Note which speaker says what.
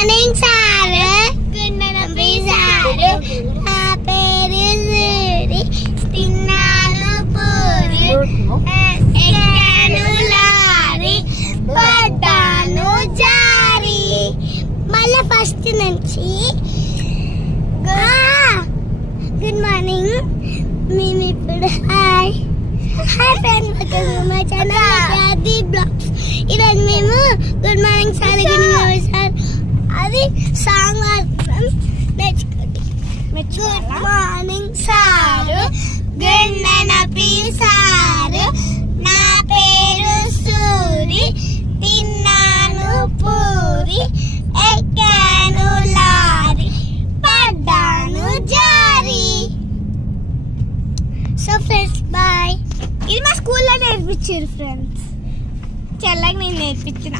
Speaker 1: Morning sir
Speaker 2: good morning sir
Speaker 1: నా పేరు సూరి తిన్నాను పూరి ఎక్కాను లారీ పడ్డాను జారి మళ్ళీ ఫస్ట్ నుంచి గుడ్ మార్నింగ్ మేము ఇప్పుడు hi hi friends my channel vlogs ఈరోజు మేము good morning sir good song అర్థం నేర్చుకోండి
Speaker 2: గుడ్
Speaker 1: మార్నింగ్ సారు గుడ్ నపి సారు నా పేరు సూరి. తిన్నాను పూరి. ఎక్కాను లారి. పడ్డాను జారి. సో ఫ్రెండ్స్ బాయ్
Speaker 2: ఇది మా స్కూల్లో నేర్పించారు ఫ్రెండ్స్ చెల్లకి నేను నేర్పించిన.